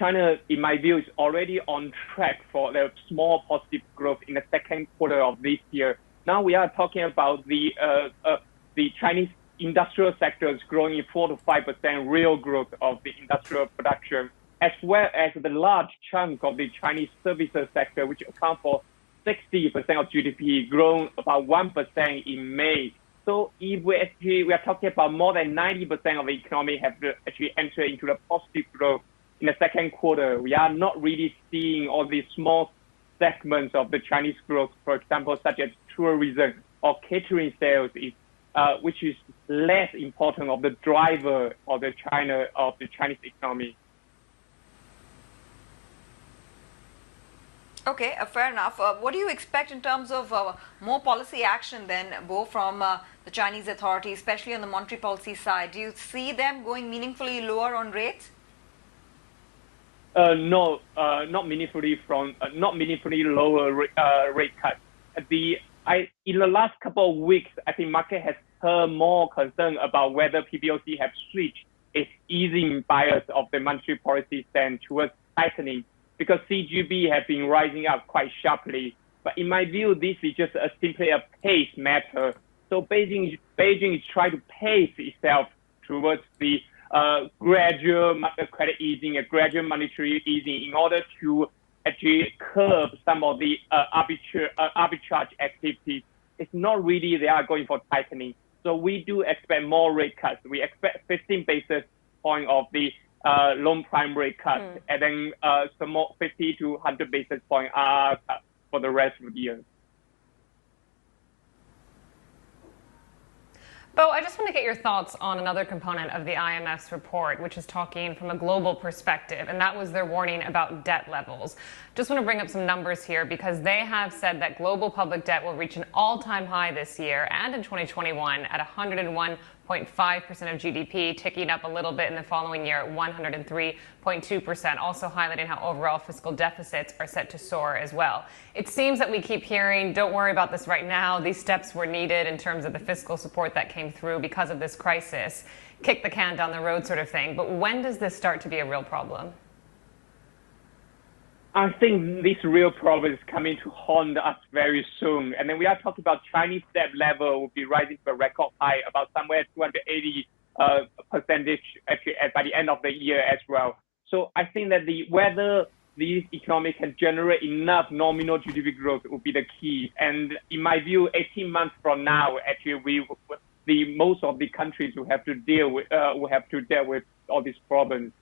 China, in my view, is already on track for the small positive growth in the second quarter of this year. Now we are talking about the Chinese industrial sectors growing in 4 to 5% real growth of the industrial production, as well as the large chunk of the Chinese services sector, which account for 60% of GDP, grown about 1% in May. So if we are talking about more than 90% of the economy have to actually enter into the positive growth in the second quarter, we are not really seeing all these small segments of the Chinese growth, for example, such as tourism or catering sales, which is less important of the driver of the Chinese economy. Okay, fair enough. What do you expect in terms of more policy action then, both from the Chinese authorities, especially on the monetary policy side? Do you see them going meaningfully lower on rates? No, not meaningfully lower rate cuts. In the last couple of weeks, I think market has turned more concerned about whether PBOC have switched its easing bias of the monetary policy stand towards tightening, because CGB have been rising up quite sharply. But in my view, this is just simply a pace matter. So Beijing is trying to pace itself towards the gradual credit easing, a gradual monetary easing, in order to actually curb some of the arbitrage activities. It's not really they are going for tightening. So we do expect more rate cuts. We expect 15 basis point of the loan prime rate cuts, and then some more 50 to 100 basis point for the rest of the year. Bo, I just want to get your thoughts on another component of the IMF's report, which is talking from a global perspective, and that was their warning about debt levels. Just want to bring up some numbers here, because they have said that global public debt will reach an all-time high this year and in 2021 at 101.5% of GDP, ticking up a little bit in the following year at 103.2%, also highlighting how overall fiscal deficits are set to soar as well. It seems that we keep hearing, don't worry about this right now, these steps were needed in terms of the fiscal support that came through because of this crisis, kick the can down the road sort of thing. But when does this start to be a real problem? I think this real problem is coming to haunt us very soon. And then we are talking about Chinese debt level will be rising to a record high, about somewhere 280 percentage actually by the end of the year as well. So I think that whether this economy can generate enough nominal GDP growth will be the key. And in my view, 18 months from now, actually, most of the countries will have to deal with all these problems.